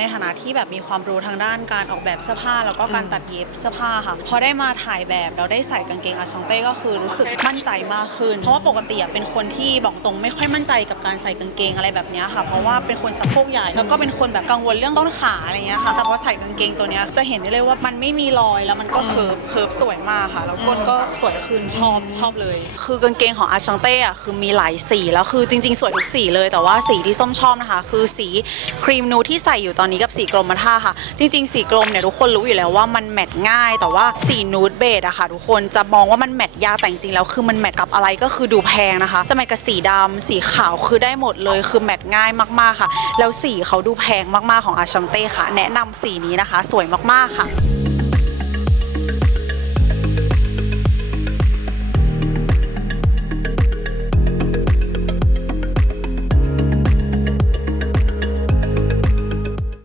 ในฐานะที่แบบมีความรู้ทางด้านการออกแบบเสื้อผ้า แล้วก็การตัดเย็บเสื้อผ้าค่ะพอได้มาถ่ายแบบแล้วได้ใส่กางเกงอาชองเต้ก็คือรู้สึกมั่นใจมากขึ้น เพราะว่าปกติอะเป็นคนที่บอกตรงไม่ค่อยมั่นใจกับการใส่กางเกงอะไรแบบเนี้ยค่ะเพราะว่าเป็นคนสะโพกใหญ่แล้วก็เป็นคนแบบกังวลเรื่องต้นขาอะไรเงี้ยค่ะแต่พอใส่กางเกงตัวเนี้ยจะเห็นได้เลยว่ามันไม่มีรอยแล้วมันก็เคิร์ฟเคิร์ฟสวยมากค่ะแล้วก้นก็สวยขึ้นชอบชอบเลย คือกางเกงของอาชองเต้อะคือมีหลายสีแล้วคือจริง ๆ สวยทุกสีเลย แต่ว่าสีที่ส้มชอบนะคะ คือสีครีมนูที่ใส่อยู่ตอนนี้กับสีกรมท่าค่ะ จริง ๆ สีกรมเนี่ยทุกคนรู้อยู่แล้วว่ามันแมทง่าย แต่ว่าสีนูดเบดอะค่ะ ทุกคนจะมองว่ามันแมทยากแต่จริงๆแล้วคือมันแมทกับอะไรก็คือดูแพงนะคะ จะแมทกับสีดำสีขาวคือได้หมดเลย คือแมทง่ายมากๆค่ะ แล้วสีเขาดูแพงมากๆของอาชองเต้ค่ะ แนะนำสีนี้นะคะ สวยมากๆค่ะ